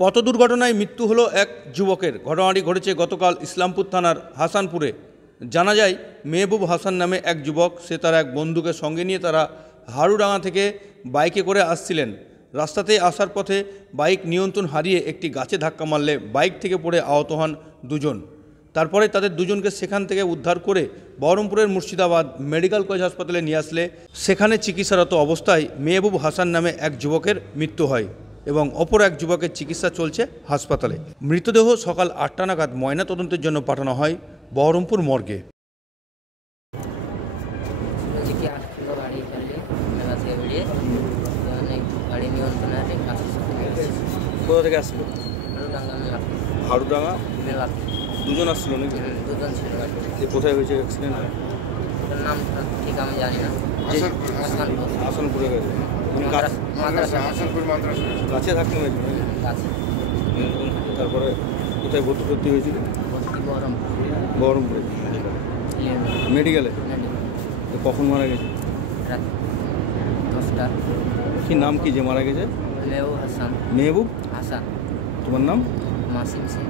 পথ দুর্ঘটনায় মৃত্যু হলো এক যুবকের। ঘটনাটি ঘটেছে গতকাল ইসলামপুর থানার হাসানপুরে। জানা যায় মেহবুব হাসান নামে এক যুবক, সে তার এক বন্ধুকে সঙ্গে নিয়ে তারা হাড়ুডাঙ্গা থেকে বাইকে করে আসছিলেন। রাস্তাতে আসার পথে বাইক নিয়ন্ত্রণ হারিয়ে একটি গাছে ধাক্কা মারলে বাইক থেকে পড়ে আহত হন দুজন। তারপরে তাদের দুজনকে সেখান থেকে উদ্ধার করে বহরমপুরের মুর্শিদাবাদ মেডিকেল কলেজ হাসপাতালে নিয়ে আসলে সেখানে চিকিৎসারত অবস্থায় মেহবুব হাসান নামে এক যুবকের মৃত্যু হয় এবং অপর এক যুবকের চিকিৎসা চলছে হাসপাতালে। মৃতদেহ সকাল ৮টা নাগাদ ময়নাতদন্তের জন্য পাঠানো হয় বহরমপুর মর্গে। কোথা থেকে আসছিল? হাড়ুডাঙ্গা দুজন আসছিল নাকি? দুজন ছিল। কোথায় হয়েছে অ্যাক্সিডেন্ট? নাম ঠিক আমি জানি না। হাসানপুরে গেছে গাছে ধাক্কা মেরেছিল। তারপরে কোথায় ভর্তি হয়েছিল? বহরমপুরে মেডিকেলে। তো কখন মারা গেছে? রাত 10টা। কি নাম কি যে মারা গেছে? মেহবুব হাসান। মেহবুব হাসান। তোমার নাম? মাসিম সিং।